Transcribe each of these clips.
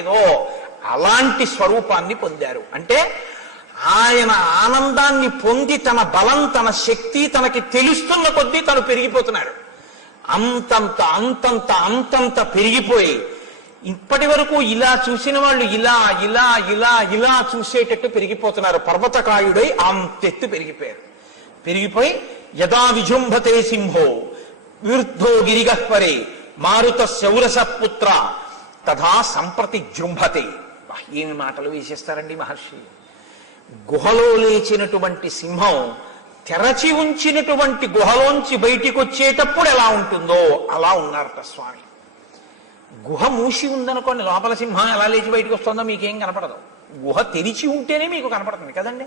ఏదో అలాంటి స్వరూపాన్ని పొందారు. అంటే ఆయన ఆనందాన్ని పొంది తన బలం, తన శక్తి తనకి తెలుస్తున్న కొద్దీ తను పెరిగిపోతున్నాడు. అంతంత అంతంత అంతంత పెరిగిపోయి ఇప్పటి వరకు ఇలా చూసిన వాళ్ళు ఇలా ఇలా ఇలా ఇలా చూసేటట్టు పెరిగిపోతున్నారు. పర్వతకాయుడై అంతెత్తు పెరిగిపోయి యదా విజృంభతే సింహో విరుద్ధో గిరిగహ్వరే మారుత శౌరస పుత్ర తథా సంప్రతి జృంభతే. ఏమి మాటలు వేసేస్తారండి మహర్షి. గుహలో లేచినటువంటి సింహం తెరచి ఉంచినటువంటి గుహలోంచి బయటికి వచ్చేటప్పుడు ఎలా ఉంటుందో అలా ఉన్నారట స్వామి. గుహ మూసి ఉందనుకోండి, లోపల సింహం ఎలా లేచి బయటకు వస్తుందో మీకేం కనపడదు. గుహ తెరిచి ఉంటేనే మీకు కనపడుతుంది కదండి.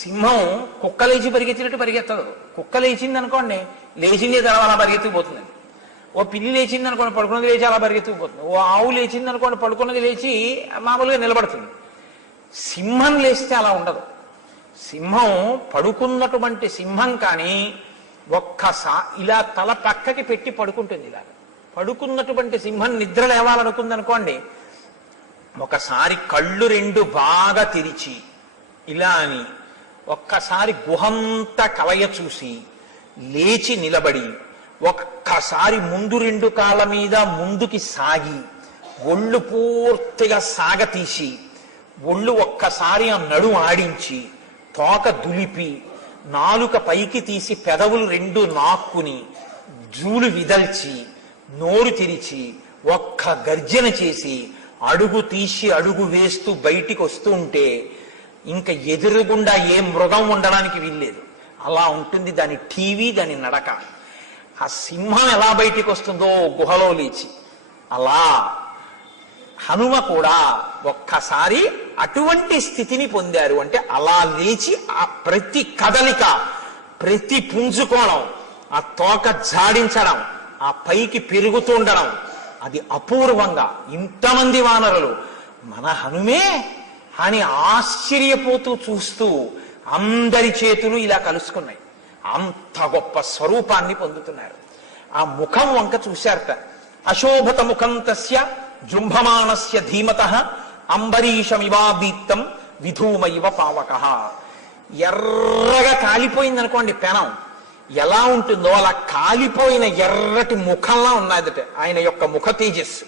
సింహం కుక్క లేచి పరిగెత్తినట్టు పరిగెత్తదు. కుక్క లేచింది అనుకోండి, లేచింది తల అలా పరిగెత్తుకుపోతుంది. ఓ పిల్లి లేచింది అనుకోండి, పడుకున్నది లేచి అలా పరిగెత్తుకుపోతుంది. ఓ ఆవు లేచింది అనుకోండి, పడుకున్నది లేచి మామూలుగా నిలబడుతుంది. సింహం లేస్తే అలా ఉండదు. సింహం పడుకున్నటువంటి సింహం కానీ ఇలా తల పక్కకి పెట్టి పడుకుంటుంది. ఇలా పడుకున్నటువంటి సింహం నిద్ర లేవాలనుకుంది అనుకోండి, ఒకసారి కళ్ళు రెండు బాగా తెరిచి ఇలా అని ఒక్కసారి గుహంతా కలయ చూసి లేచి నిలబడి ఒక్కసారి ముందు రెండు కాళ్ళ మీద ముందుకి సాగి ఒళ్ళు పూర్తిగా సాగతీసి ఒళ్ళు ఒక్కసారి ఆ నడు ఆడించి తోక దులిపి నాలుక పైకి తీసి పెదవులు రెండు నాక్కుని జూలు విదల్చి నోరు తెరిచి ఒక్క గర్జన చేసి అడుగు తీసి అడుగు వేస్తూ బయటికి వస్తూ ఉంటే ఇంకా ఎదురుగుండా ఏ మృగం ఉండడానికి వీల్లేదు. అలా ఉంటుంది దాని టీవీ, దాని నడక. ఆ సింహం ఎలా బయటికి వస్తుందో గుహలో లేచి, అలా హనుమ కూడా ఒక్కసారి అటువంటి స్థితిని పొందారు. అంటే అలా లేచి ఆ ప్రతి కదలిక, ప్రతి పుంజుకోవడం, ఆ తోక జాడించడం, ఆ పైకి పెరుగుతుండడం, అది అపూర్వంగా ఇంతమంది వానరులు మన హనుమే అని ఆశ్చర్యపోతూ చూస్తూ అందరి చేతులు ఇలా కలుసుకున్నాయి. అంత గొప్ప స్వరూపాన్ని పొందుతున్నారు. ఆ ముఖం వంక చూశారట. అశోభత ముఖం తస్య జృంభమాణస్య ధీమతః అంబరీషమివాదీప్తం విధూమైవ పావకః. ఎర్రగా కాలిపోయింది అనుకోండి పెనం, ఎలా ఉంటుందో అలా కాలిపోయిన ఎర్రటి ముఖంలా ఉన్నదట ఆయన యొక్క ముఖ తేజస్సు.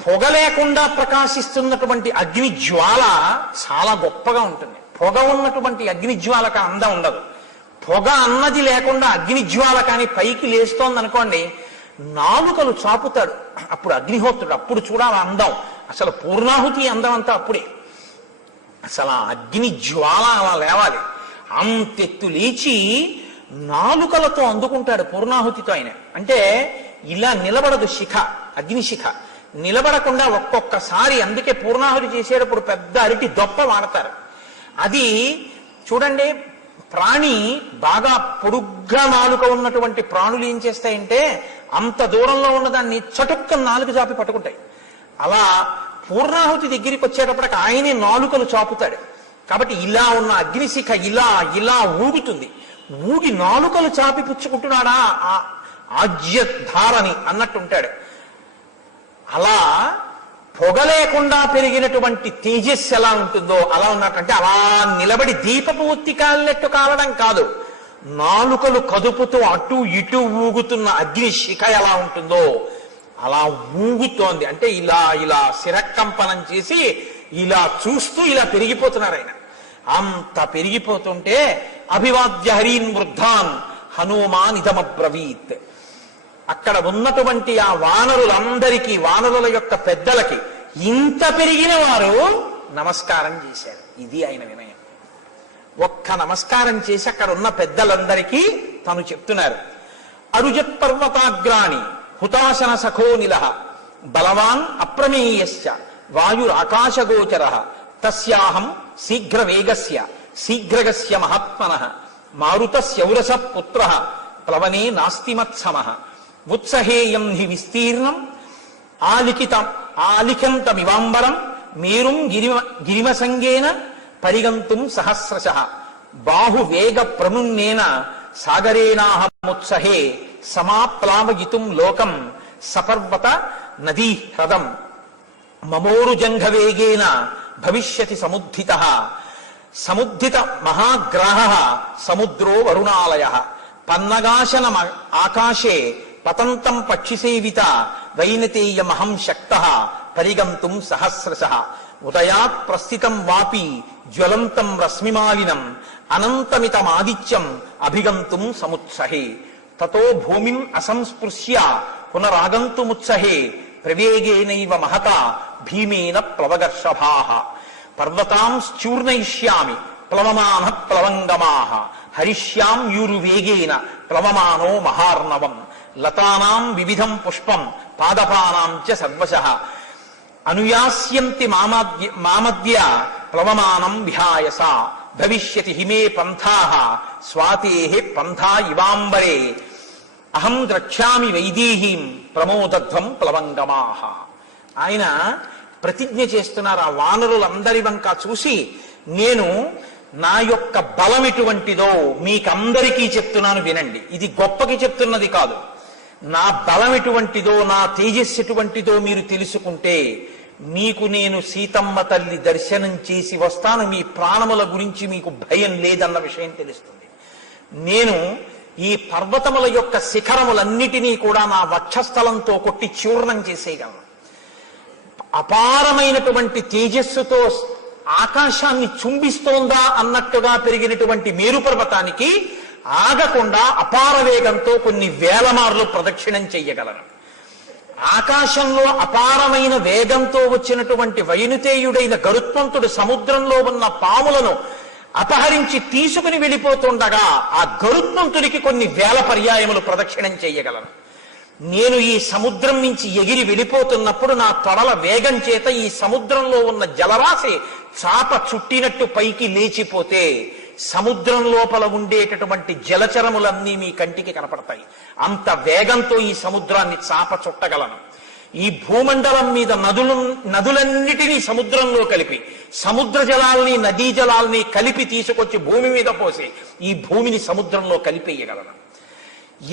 పొగ లేకుండా ప్రకాశిస్తున్నటువంటి అగ్ని జ్వాల చాలా గొప్పగా ఉంటుంది. పొగ ఉన్నటువంటి అగ్ని జ్వాలకు అందం ఉండదు. పొగ అన్నది లేకుండా అగ్ని జ్వాల కానీ పైకి లేస్తోంది అనుకోండి, నాలుకలు చాపుతాడు అప్పుడు అగ్నిహోత్రుడు. అప్పుడు చూడాలి అందం. అసలు పూర్ణాహుతి అందం అంతా అప్పుడే. అసలు ఆ అగ్ని జ్వాల అలా లేవాలి. అంతెత్తు లేచి నాలుకలతో అందుకుంటాడు పూర్ణాహుతితో ఆయన. అంటే ఇలా నిలబడదు శిఖ, అగ్నిశిఖ నిలబడకుండా ఒక్కొక్కసారి. అందుకే పూర్ణాహుతి చేసేటప్పుడు పెద్ద అరటి దొప్ప వాడతారు. అది చూడండి, ప్రాణి బాగా పొడుగ్గా నాలుక ఉన్నటువంటి ప్రాణులు ఏం చేస్తాయంటే అంత దూరంలో ఉన్నదాన్ని చటుక్క నాలుక చాపి పట్టుకుంటాయి. అలా పూర్ణాహుతి దగ్గరికి వచ్చేటప్పటికి ఆయనే నాలుకలు చాపుతాడు. కాబట్టి ఇలా ఉన్న అగ్నిశిఖ ఇలా ఇలా ఊగుతుంది. ఊగి నాలుకలు చాపి పుచ్చుకుంటున్నాడా ఆ ఆజ్యధారని అన్నట్టుంటాడు. అలా పొగ లేకుండా పెరిగినటువంటి తేజస్సు ఎలా ఉంటుందో అలా ఉన్నట్టంటే అలా నిలబడి దీపపు ఒత్తి కాలినట్టు కాలడం కాదు, నాలుకలు కదుపుతూ అటు ఇటు ఊగుతున్న అగ్ని శిఖ ఎలా ఉంటుందో అలా ఊగుతోంది. అంటే ఇలా ఇలా శిరకంపనం చేసి ఇలా చూస్తూ ఇలా పెరిగిపోతున్నారు ఆయన. అంత పెరిగిపోతుంటే అభివాద్య హరీన్ వృద్ధాన్ హనుమాన్ ఇదమబ్రవీత్. అక్కడ ఉన్నటువంటి ఆ వానరులందరికీ, వానరుల యొక్క పెద్దలకి ఇంత పెరిగిన వారు నమస్కారం చేశారు. ఇది ఆయన వినయం. ఒక్క నమస్కారం చేసి అక్కడ ఉన్న పెద్దలందరికీ తను చెప్తున్నారు. అరుజత్ పర్వతాగ్రాణి హుతాశన సఖోనిలః బలవాన్ అప్రమేయశ్చ వాయురాకాశగోచరః తస్యాహం శీఘ్రవేగస్య శీఘ్రగస్య మహాత్మనః మారుతస్యౌరస పుత్రః ప్లవనే నాస్తిమత్సమః ఉత్సహేయం హి విస్తీర్ణం ఆలిఖంతమివాంబరం మేరుం గిరిమసంగేన పరిగంతుం సహస్రశః బాహువేగ ప్రమున్నేన సాగరేనాహముత్సహే సమాప్లావయితుం లోకం సపర్వత నదీ హ్రదం మమోరు జంఘవేగేన భవిష్యతి సముద్ధిత సముద్ధిత మహాగ్రాహ సముద్రో వరుణాలయ పన్నగాశన ఆకాశే పతంతం పక్షిసేవిత వైనతేయమహం శక్త పరిగంతుం సహస్రశ ఉదయాత్ ప్రస్థితం వాపి జ్వలంతం రశ్మిమాలినం అనంతమితమాదిత్యం అభిగంతుం సముత్సహే తతో భూమిం అసంస్పృశ్య పునరాగంతుముత్సహే ప్రవేగేనైవ మహత భీమేన ప్లవగర్షభాః పర్వతాంశ్చూర్ణయిష్యామి ప్లవమాన ప్లవంగమాః హరిష్యాం యూరువేగేన ప్లవమానో మహార్ణవం లతానాం వివిధం పుష్పం పాదపానాం చ సర్వశః అనుయాస్యంతి మామద్య ప్లవమానం విహాయస భవిష్యతి హిమే పంథాః స్వాతేః పంథా ఇవాంబరే అహం ద్రక్ష్యామి వైదేహీం ప్రమోదధ్వం ప్లవంగమాః. ఆయన ప్రతిజ్ఞ చేస్తున్నారు. ఆ వానరులందరి వంక చూసి, నేను నా యొక్క బలం ఎటువంటిదో మీకందరికీ చెప్తున్నాను వినండి. ఇది గొప్పకి చెప్తున్నది కాదు. నా బలం ఎటువంటిదో, నా తేజస్సు ఎటువంటిదో మీరు తెలుసుకుంటే మీకు నేను సీతమ్మ తల్లి దర్శనం చేసి వస్తాను, మీ ప్రాణముల గురించి మీకు భయం లేదన్న విషయం తెలుస్తుంది. నేను ఈ పర్వతముల యొక్క శిఖరములన్నిటినీ కూడా నా వక్షస్థలంతో కొట్టి చూర్ణం చేసేయగలను. అపారమైనటువంటి తేజస్సుతో ఆకాశాన్ని చుంబిస్తోందా అన్నట్టుగా పెరిగినటువంటి మేరు పర్వతానికి ఆగకుండా అపార వేగంతో కొన్ని వేల మార్లు ప్రదక్షిణం చెయ్యగలను. ఆకాశంలో అపారమైన వేగంతో వచ్చినటువంటి వైనుతేయుడైన గరుత్మంతుడు సముద్రంలో ఉన్న పాములను అపహరించి తీసుకుని వెళ్ళిపోతుండగా ఆ గరుత్మంతుడికి కొన్ని వేల పర్యాయములు ప్రదక్షిణం చెయ్యగలను. నేను ఈ సముద్రం నుంచి ఎగిరి వెళ్ళిపోతున్నప్పుడు నా తొడల వేగం చేత ఈ సముద్రంలో ఉన్న జలరాశి చాప చుట్టినట్టు పైకి లేచిపోతే సముద్రం లోపల ఉండేటటువంటి జలచరములన్నీ మీ కంటికి కనపడతాయి. అంత వేగంతో ఈ సముద్రాన్ని చాప చుట్టగలను. ఈ భూమండలం మీద నదులన్నిటినీ సముద్రంలో కలిపి, సముద్ర జలాల్ని నదీ జలాల్ని కలిపి తీసుకొచ్చి భూమి మీద పోసి ఈ భూమిని సముద్రంలో కలిపేయగలను.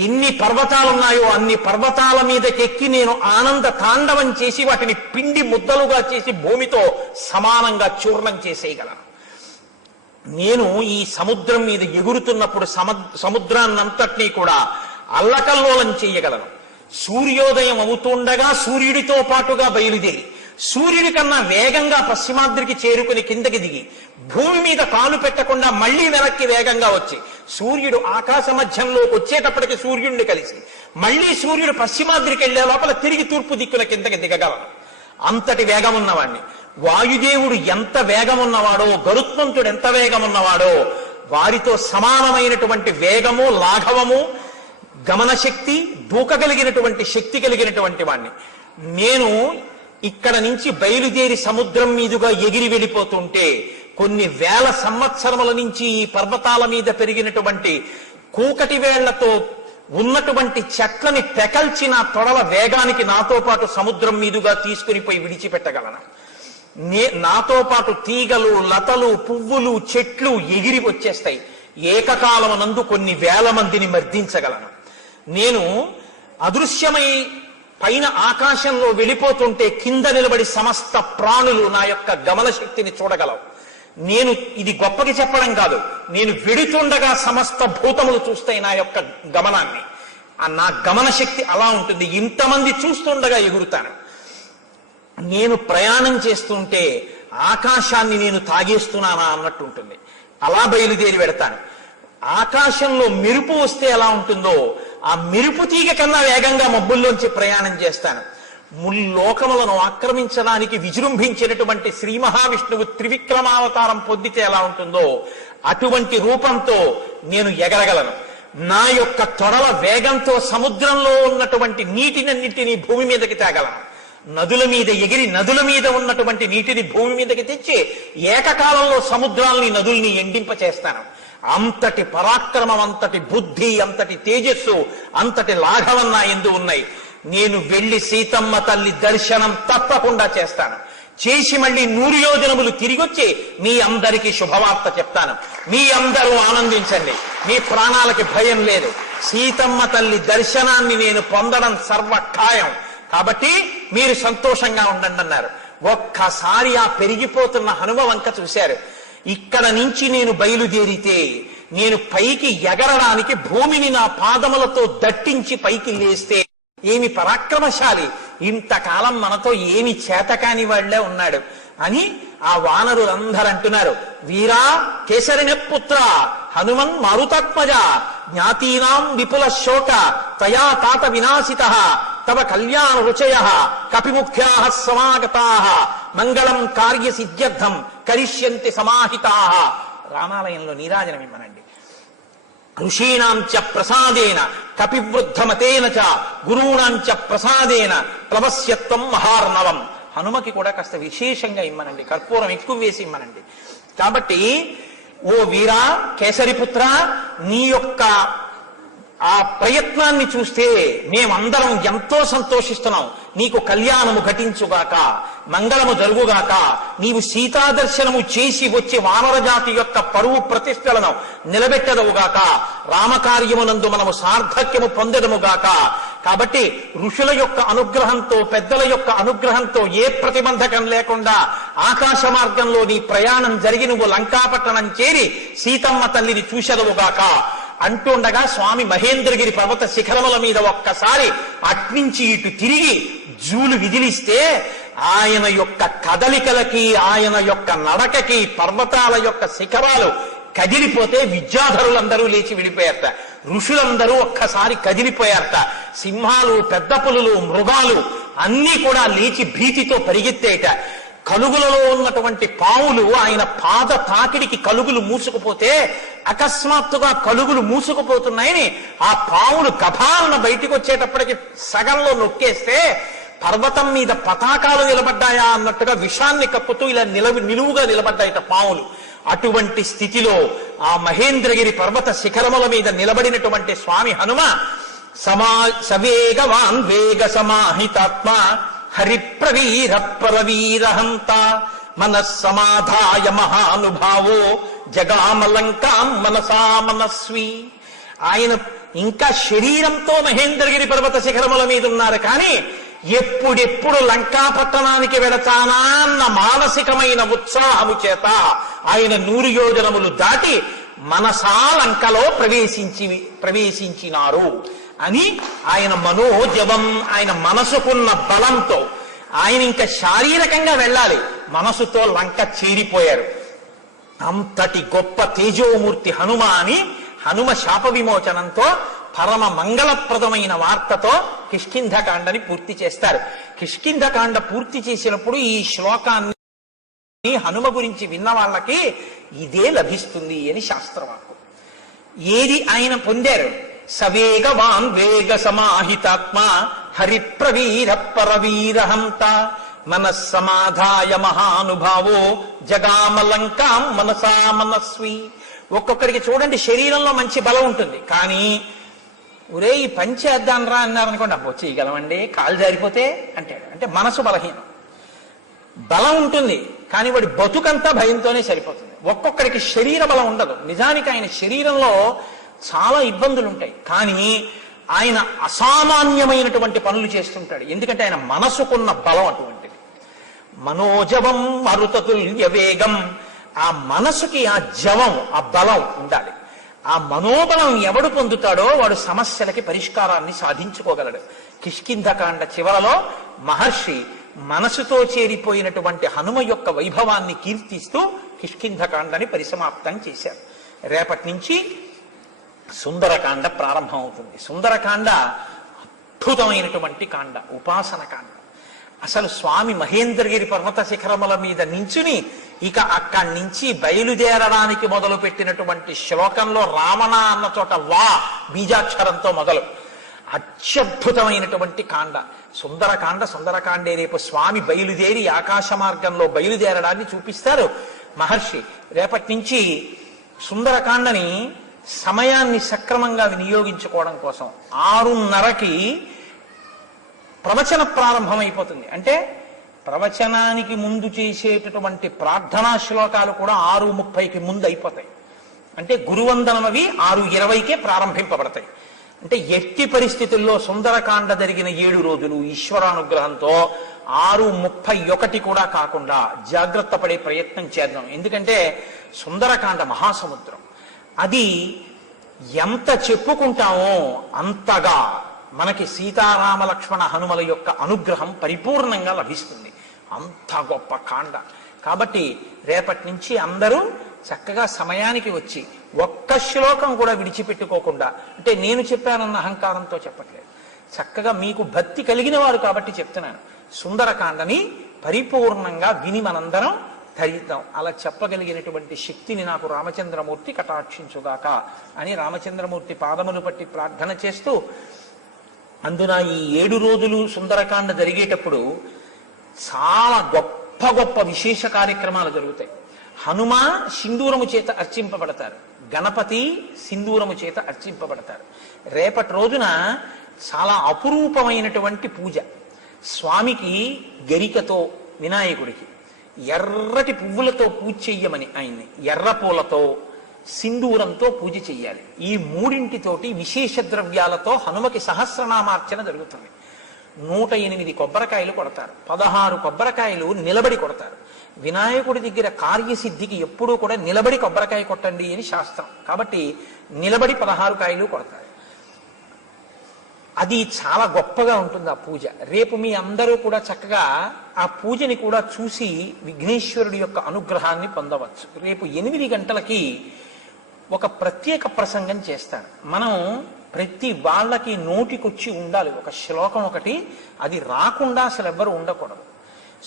ఎన్ని పర్వతాలున్నాయో అన్ని పర్వతాల మీదకెక్కి నేను ఆనంద తాండవం చేసి వాటిని పిండి ముద్దలుగా చేసి భూమితో సమానంగా చూర్ణం చేసేయగలను. నేను ఈ సముద్రం మీద ఎగురుతున్నప్పుడు సముద్రాన్నంతటినీ కూడా అల్లకల్లోలం చేయగలను. సూర్యోదయం అవుతుండగా సూర్యుడితో పాటుగా బయలుదేరి సూర్యుడి కన్నా వేగంగా పశ్చిమాద్రికి చేరుకుని కిందకి దిగి భూమి మీద కాలు పెట్టకుండా మళ్లీ వెనక్కి వేగంగా వచ్చి సూర్యుడు ఆకాశ మధ్యంలోకి వచ్చేటప్పటికి సూర్యుడిని కలిసి మళ్లీ సూర్యుడు పశ్చిమాద్రికి వెళ్లే లోపల తిరిగి తూర్పు దిక్కున కిందకి దిగగలను. అంతటి వేగం ఉన్నవాణ్ణి. వాయుదేవుడు ఎంత వేగం ఉన్నవాడో, గరుత్మంతుడు ఎంత వేగం ఉన్నవాడో, వారితో సమానమైనటువంటి వేగము, లాఘవము, గమనశక్తి, దూకగలిగినటువంటి శక్తి కలిగినటువంటి వాణ్ణి. నేను ఇక్కడ నుంచి బయలుదేరి సముద్రం మీదుగా ఎగిరి వెళ్ళిపోతుంటే కొన్ని వేల సంవత్సరముల నుంచి ఈ పర్వతాల మీద పెరిగినటువంటి కూకటి వేళ్లతో ఉన్నటువంటి చెట్లని పెకల్చి నా తొడల వేగానికి నాతో పాటు సముద్రం మీదుగా తీసుకుని పోయి విడిచిపెట్టగలను. నాతో పాటు తీగలు, లతలు, పువ్వులు, చెట్లు ఎగిరి వచ్చేస్తాయి. ఏకకాలమునందు కొన్ని వేల మందిని మర్దించగలను. నేను అదృశ్యమై పైన ఆకాశంలో వెళ్ళిపోతుంటే కింద నిలబడి సమస్త ప్రాణులు నా యొక్క గమన శక్తిని చూడగలవు. నేను ఇది గొప్పకి చెప్పడం కాదు, నేను వెడుతుండగా సమస్త భూతములు చూస్తాయి నా యొక్క గమనాన్ని. నా గమన శక్తి అలా ఉంటుంది. ఇంతమంది చూస్తుండగా ఎగురుతాను. నేను ప్రయాణం చేస్తుంటే ఆకాశాన్ని నేను తాగేస్తున్నానా అన్నట్టు ఉంటుంది. అలా బయలుదేరి వెడతాను. ఆకాశంలో మెరుపు వస్తే ఎలా ఉంటుందో ఆ మెరుపు తీగ కన్నా వేగంగా మబ్బుల్లోంచి ప్రయాణం చేస్తాను. ముల్లోకములను ఆక్రమించడానికి విజృంభించినటువంటి శ్రీ మహావిష్ణువు త్రివిక్రమావతారం పొందితే ఎలా ఉంటుందో అటువంటి రూపంతో నేను ఎగరగలను. నా యొక్క తొడల వేగంతో సముద్రంలో ఉన్నటువంటి నీటినన్నింటినీ భూమి మీదకి తేగలను. నదుల మీద ఎగిరి నదుల మీద ఉన్నటువంటి నీటిని భూమి మీదకి తెచ్చి ఏకకాలంలో సముద్రాల్ని, నదుల్ని ఎండింప చేస్తాను. అంతటి పరాక్రమం, అంతటి బుద్ధి, అంతటి తేజస్సు, అంతటి లాఘవం నా యందు ఉన్నాయి. నేను వెళ్లి సీతమ్మ తల్లి దర్శనం తప్పకుండా చేస్తాను. చేసి మళ్ళీ 100 యోజనములు తిరిగొచ్చి మీ అందరికీ శుభవార్త చెప్తాను. మీ అందరూ ఆనందించండి. మీ ప్రాణాలకి భయం లేదు. సీతమ్మ తల్లి దర్శనాన్ని నేను పొందడం సర్వఖాయం. కాబట్టి మీరు సంతోషంగా ఉండండి అన్నారు. ఒక్కసారి ఆ పెరిగిపోతున్న హనుమ వంక చూశారు. ఇక్కడ నుంచి నేను బయలుదేరితే నేను పైకి ఎగరడానికి భూమిని నా పాదములతో దట్టించి పైకి లేస్తే ఏమి పరాక్రమశాలి, ఇంతకాలం మనతో ఏమి చేతకాని వాళ్లే ఉన్నాడు అని ఆ వానరులందరూ అంటున్నారు. వీరా కేసరిణ పుత్ర హనుమన్ మారుతాత్మజ జ్ఞాతీనాం విపుల శోక తయా తాత వినాశిత తవ కళ్యాణ రుచయ కపిముఖ్యా సమాగతా మంగళం కార్య సిద్ధ్యర్థం కరిష్యంతి సమాహితా. రామాలయంలో నీరాజనం ఇమ్మనండి. ఋషీణాం చ ప్రసాదేన కపివృద్ధమతేన చ గురూణాంచ ప్రసాదేన ప్లవస్యత్వం మహార్ణవం. హనుమకి కూడా కాస్త విశేషంగా ఇమ్మనండి, కర్పూరం ఎక్కువ వేసి ఇమ్మనండి. కాబట్టి ఓ వీరా కేసరిపుత్ర, నీ యొక్క ఆ ప్రయత్నాన్ని చూస్తే మేమందరం ఎంతో సంతోషిస్తున్నాం. నీకు కళ్యాణము ఘటించుగాక, మంగళము జరుగుగాక, నీవు సీతాదర్శనము చేసి వచ్చి వానర జాతి యొక్క పరువు ప్రతిష్టలను నిలబెట్టదవుగాక, రామకార్యమునందు మనము సార్థక్యము పొందడముగాక. కాబట్టి ఋషుల యొక్క అనుగ్రహంతో, పెద్దల యొక్క అనుగ్రహంతో ఏ ప్రతిబంధకం లేకుండా ఆకాశ మార్గంలో నీ ప్రయాణం జరిగి నువ్వు లంకాపట్టణం చేరి సీతమ్మ తల్లిని చూసెదవుగాక అంటుండగా స్వామి మహేంద్రగిరి పర్వత శిఖరముల మీద ఒక్కసారి అట్నుంచి ఇటు తిరిగి జూలు విదిలిస్తే ఆయన యొక్క కదలికలకి, ఆయన యొక్క నడకకి పర్వతాల యొక్క శిఖరాలు కదిలిపోతే విద్యాధరులందరూ లేచి విడిపోయారట. ఋషులందరూ ఒక్కసారి కదిలిపోయారట. సింహాలు, పెద్ద పులులు, మృగాలు అన్నీ కూడా లేచి భీతితో పరిగెత్తేట. కలుగులలో ఉన్నటువంటి పావులు ఆయన పాద తాకిడికి కలుగులు మూసుకుపోతే అకస్మాత్తుగా కలుగులు మూసుకుపోతున్నాయని ఆ పావులు గభాలను బయటికి వచ్చేటప్పటికి సగంలో నొక్కేస్తే పర్వతం మీద పతాకాలు నిలబడ్డాయా అన్నట్టుగా విషాన్ని కప్పుతూ ఇలా నిలువుగా నిలబడ్డాయట పావులు. అటువంటి స్థితిలో ఆ మహేంద్రగిరి పర్వత శిఖరముల మీద నిలబడినటువంటి స్వామి హనుమ సవేగవాన్ వేగ సమాహితాత్మ హరిప్రవీర పరవీరహంత మనస్సమాధాయ మహానుభావో జగామలంకాం మనసా మనస్వి. ఆయన ఇంకా శరీరంతో మహేంద్రగిరి పర్వత శిఖరముల మీద ఉన్నారు, కానీ ఎప్పుడెప్పుడు లంకా పట్టణానికి వెళతానా అన్న మానసికమైన ఉత్సాహము చేత ఆయన 100 యోజనములు దాటి మనసా లంకలో ప్రవేశించినారు అని ఆయన మనోజవం, ఆయన మనసుకున్న బలంతో ఆయన ఇంకా శారీరకంగా వెళ్ళాలి, మనసుతో లంక చేరిపోయారు. అంతటి గొప్ప తేజోమూర్తి హనుమ అని హనుమ శాప విమోచనంతో పరమ మంగళప్రదమైన వార్తతో కిష్కింధకాండని పూర్తి చేస్తారు. కిష్కింధకాండ పూర్తి చేసినప్పుడు ఈ శ్లోకాన్ని హనుమ గురించి విన్న వాళ్ళకి ఇదే లభిస్తుంది అని శాస్త్రవాక్కు. ఏది ఆయన పొందారు? సవేగవాన్ వేగ సమాహితాత్మ హరిప్రవీర పరవీరహంత మనస్సమాధాయ మహానుభావో జగామలంకాం మనసా మనస్వి. ఒక్కొక్కరికి చూడండి శరీరంలో మంచి బలం ఉంటుంది, కానీ ఒరే ఈ పని చేద్దాం రా అన్నారనుకోండి, అబ్బో చేయగలమండి, కాలు జారిపోతే అంటాడు. అంటే మనసు బలహీనం. బలం ఉంటుంది కానీ వాడి బతుకంతా భయంతోనే సరిపోతుంది. ఒక్కొక్కరికి శరీర బలం ఉండదు. నిజానికి ఆయన శరీరంలో చాలా ఇబ్బందులు ఉంటాయి, కానీ ఆయన అసామాన్యమైనటువంటి పనులు చేస్తుంటాడు. ఎందుకంటే ఆయన మనసుకున్న బలం అటువంటిది. మనోజవం మరుతతుల్య వేగం. ఆ మనసుకి ఆ జవం, ఆ బలం ఉండాలి. ఆ మనోబలం ఎవడు పొందుతాడో వాడు సమస్యలకి పరిష్కారాన్ని సాధించుకోగలడు. కిష్కింధకాండ చివరలో మహర్షి మనసుతో చేరిపోయినటువంటి హనుమ యొక్క వైభవాన్ని కీర్తిస్తూ కిష్కింధకాండని పరిసమాప్తం చేశారు. రేపటి నుంచి సుందరకాండ ప్రారంభం అవుతుంది. సుందరకాండ అద్భుతమైనటువంటి కాండ, ఉపాసన కాండ. అసలు స్వామి మహేంద్రగిరి పర్వత శిఖరముల మీద నించుని ఇక అక్కడి నుంచి బయలుదేరడానికి మొదలు పెట్టినటువంటి శ్లోకంలో రావణ అన్న చోట వా బీజాక్షరంతో మొదలు అత్యద్భుతమైనటువంటి కాండ సుందరకాండ. సుందరకాండే రేపు స్వామి బయలుదేరి ఆకాశ మార్గంలో బయలుదేరడాన్ని చూపిస్తారు మహర్షి. రేపటి నుంచి సుందరకాండని సమయాన్ని సక్రమంగా వినియోగించుకోవడం కోసం 6:30కి ప్రవచన ప్రారంభమైపోతుంది. అంటే ప్రవచనానికి ముందు చేసేటటువంటి ప్రార్థనా శ్లోకాలు కూడా 6:30కి ముందు అయిపోతాయి. అంటే గురువందనమవి 6:20కే ప్రారంభింపబడతాయి. అంటే ఎట్టి పరిస్థితుల్లో సుందరకాండ జరిగిన 7 రోజులు ఈశ్వరానుగ్రహంతో 6:31 కూడా కాకుండా జాగ్రత్త పడే ప్రయత్నం చేద్దాం. ఎందుకంటే సుందరకాండ మహాసముద్రం. అది ఎంత చెప్పుకుంటామో అంతగా మనకి సీతారామ లక్ష్మణ హనుమల యొక్క అనుగ్రహం పరిపూర్ణంగా లభిస్తుంది. అంత గొప్ప కాండ. కాబట్టి రేపటి నుంచి అందరూ చక్కగా సమయానికి వచ్చి ఒక్క శ్లోకం కూడా విడిచిపెట్టుకోకుండా, అంటే నేను చెప్పానన్న అహంకారంతో చెప్పట్లేదు, చక్కగా మీకు భక్తి కలిగిన వారు కాబట్టి చెప్తున్నాను, సుందరకాండని పరిపూర్ణంగా విని మనందరం ధరిద్దాం. అలా చెప్పగలిగినటువంటి శక్తిని నాకు రామచంద్రమూర్తి కటాక్షించుగాక అని రామచంద్రమూర్తి పాదములు పట్టి ప్రార్థన చేస్తూ, అందున ఈ 7 రోజులు సుందరకాండ జరిగేటప్పుడు చాలా గొప్ప గొప్ప విశేష కార్యక్రమాలు జరుగుతాయి. హనుమ సింధూరము చేత అర్చింపబడతారు, గణపతి సింధూరము చేత అర్చింపబడతారు. రేపటి రోజున చాలా అపురూపమైనటువంటి పూజ. స్వామికి గరికతో, వినాయకుడికి ఎర్రటి పువ్వులతో పూజ చెయ్యమని ఆయన్ని, ఎర్ర పూలతో సింధూరంతో పూజ చెయ్యాలి. ఈ మూడింటితోటి విశేష ద్రవ్యాలతో హనుమకి సహస్రనామార్చన జరుగుతుంది. 108 కొబ్బరికాయలు కొడతారు, 16 కొబ్బరికాయలు నిలబడి కొడతారు. వినాయకుడి దగ్గర కార్యసిద్ధికి ఎప్పుడూ కూడా నిలబడి కొబ్బరికాయ కొట్టండి అని శాస్త్రం. కాబట్టి నిలబడి 16 కాయలు కొడతారు. అది చాలా గొప్పగా ఉంటుంది ఆ పూజ. రేపు మీ అందరూ కూడా చక్కగా ఆ పూజని కూడా చూసి విఘ్నేశ్వరుడి యొక్క అనుగ్రహాన్ని పొందవచ్చు. రేపు 8 గంటలకి ఒక ప్రత్యేక ప్రసంగం చేస్తాను. మనం ప్రతి వాళ్ళకి నోటికొచ్చి ఉండాలి ఒక శ్లోకం ఒకటి. అది రాకుండా అసలు ఎవ్వరు ఉండకూడదు.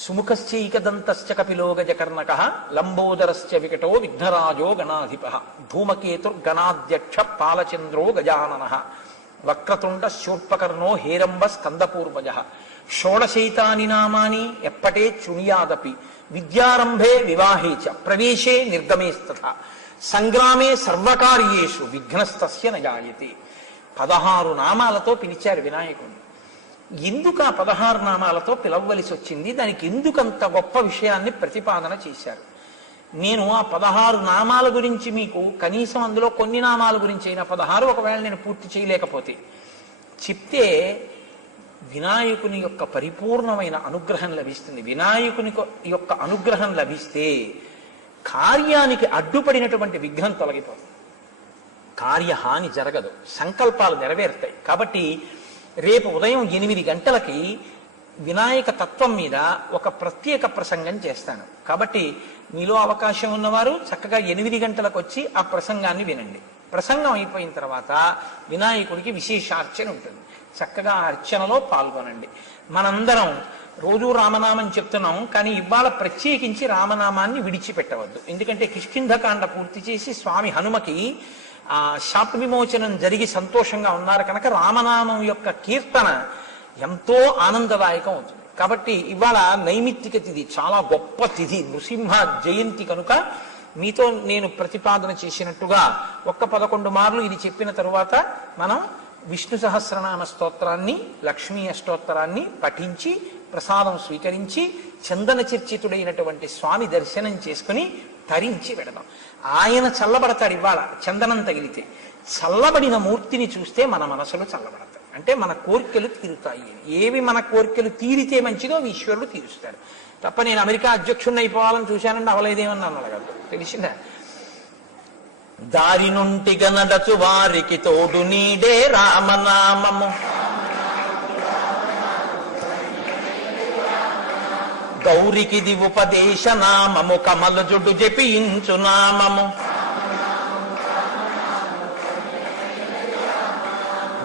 సుముఖశ్చైకదంతశ్చ కపిలో గజకర్ణక లంబోదరశ్చ వికటో విఘ్నరాజో గణాధిప ధూమకేతుర్గణాధ్యక్ష పాలచంద్రో గజానన వక్రతుండ శూర్పకర్ణో హేరంబ స్కందపూర్వజ షోడశైతాని నామాని ఎప్పటే చుణియాదపి విద్యారంభే వివాహే చ ప్రవేశే నిర్గమేస్తథ సంగ్రామే సర్వకార్యేషు విఘ్నస్తస్య నజాయతే. 16 నామాలతో పిలిచారు వినాయకుడిని. ఎందుకు ఆ 16 నామాలతో పిలవవలసి వచ్చింది, దానికి ఎందుకంత గొప్ప విషయాన్ని ప్రతిపాదన చేశారు? నేను ఆ 16 నామాల గురించి మీకు కనీసం అందులో కొన్ని నామాల గురించి అయినా 16 ఒకవేళ నేను పూర్తి చేయలేకపోతే చెప్తే వినాయకుని యొక్క పరిపూర్ణమైన అనుగ్రహం లభిస్తుంది. వినాయకుని యొక్క అనుగ్రహం లభిస్తే కార్యానికి అడ్డుపడినటువంటి విఘ్నం తొలగిపోతుంది, కార్యహాని జరగదు, సంకల్పాలు నెరవేరుతాయి. కాబట్టి రేపు ఉదయం 8 గంటలకి వినాయక తత్వం మీద ఒక ప్రత్యేక ప్రసంగం చేస్తాను. కాబట్టి మీలో అవకాశం ఉన్నవారు చక్కగా 8 గంటలకు వచ్చి ఆ ప్రసంగాన్ని వినండి. ప్రసంగం అయిపోయిన తర్వాత వినాయకుడికి విశేషార్చన ఉంటుంది. చక్కగా ఆ అర్చనలో పాల్గొనండి. మనందరం రోజు రామనామం చెప్తున్నాం, కానీ ఇవాళ ప్రత్యేకించి రామనామాన్ని విడిచిపెట్టవద్దు. ఎందుకంటే కిష్కింధకాండ పూర్తి చేసి స్వామి హనుమకి ఆ శాప విమోచనం జరిగి సంతోషంగా ఉన్నారు కనుక రామనామం యొక్క కీర్తన ఎంతో ఆనందదాయకం అవుతుంది. కాబట్టి ఇవాళ నైమిత్తిక తిథి, చాలా గొప్ప తిథి, నృసింహ జయంతి కనుక మీతో నేను ప్రతిపాదన చేసినట్టుగా 11 మార్లు ఇది చెప్పిన తరువాత మనం విష్ణు సహస్రనామ స్తోత్రాన్ని, లక్ష్మీ అష్టోత్తరాన్ని పఠించి ప్రసాదం స్వీకరించి చందన చర్చితుడైనటువంటి స్వామి దర్శనం చేసుకుని తరించి వెడదాం. ఆయన చల్లబడతాడు. ఇవాళ చందనం తగిలితే చల్లబడిన మూర్తిని చూస్తే మన మనసులో చల్లబడతాయి. అంటే మన కోరికలు తీరుతాయి. ఏవి మన కోరికలు తీరితే మంచిదో ఈశ్వరుడు తీరుస్తాడు. తప్ప నేను అమెరికా అధ్యక్షుడిని అయిపోవాలని చూశానండి, అవలేదేమన్నా అడగదు. తెలిసిందా? దారి నుంటిగా నడచు వారికి తోడు నీడే రామనామము, గౌరికిది ఉపదేశ నామము, కమల జుడు జపించు నామము,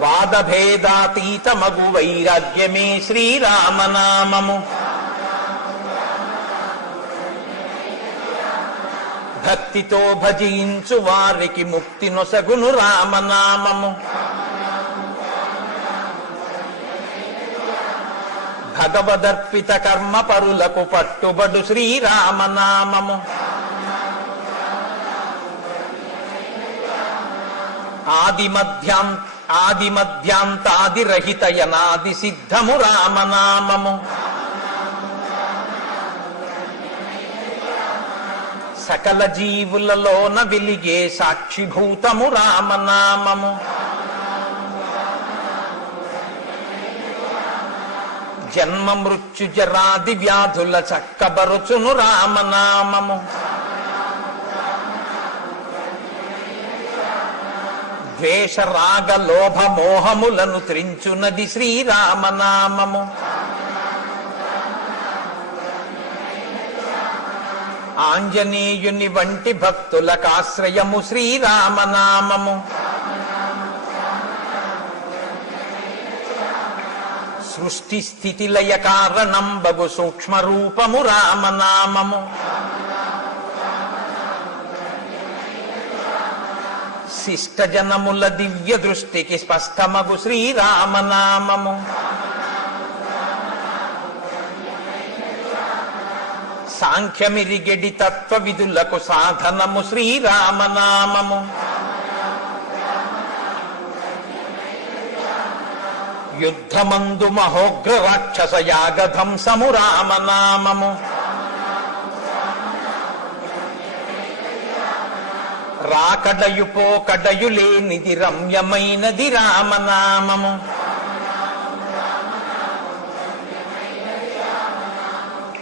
వాదభేదాతీత మగు వైరాగ్యమే శ్రీరామనామము, భక్తితో భజించు వారికి ముక్తి నొసగును రామనామము, భగవదర్పిత కర్మ పరులకు పట్టుబడు శ్రీరామనామము, ఆది మధ్యాంతాది రహిత యనాది సిద్ధము రామనామము, సకల జీవులలోన వెలిగే సాక్షిభూతము రామనామము, జన్మ మృత్యు జరాది వ్యాధుల చక్కబరుచును రామనామము. ద్వేష రాగ లోభ మోహములను త్రించునది శ్రీరామనామము. ఆంజనేయుని వంటి భక్తులకాశ్రయము శ్రీరామనామము. సృష్టి స్థితి లయ కారణం బగు సూక్ష్మ రూపము రామనామము. శిష్ట జనముల దివ్య దృష్టికి స్పష్టమగు శ్రీరామనామము. సాంఖ్యమిరిగెడి తత్వ విధులకు సాధనము శ్రీరామనామము. యుద్ధమందు మహోగ్ర రాక్షస యాగధంసము రామనామము. రాకడయు పోకడయు లేనిది రమ్యమైనది రామనామము.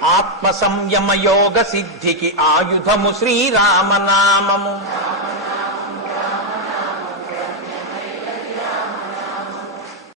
ఆత్మ సంయమ యోగ సిద్ధికి ఆయుధము శ్రీరామనామము.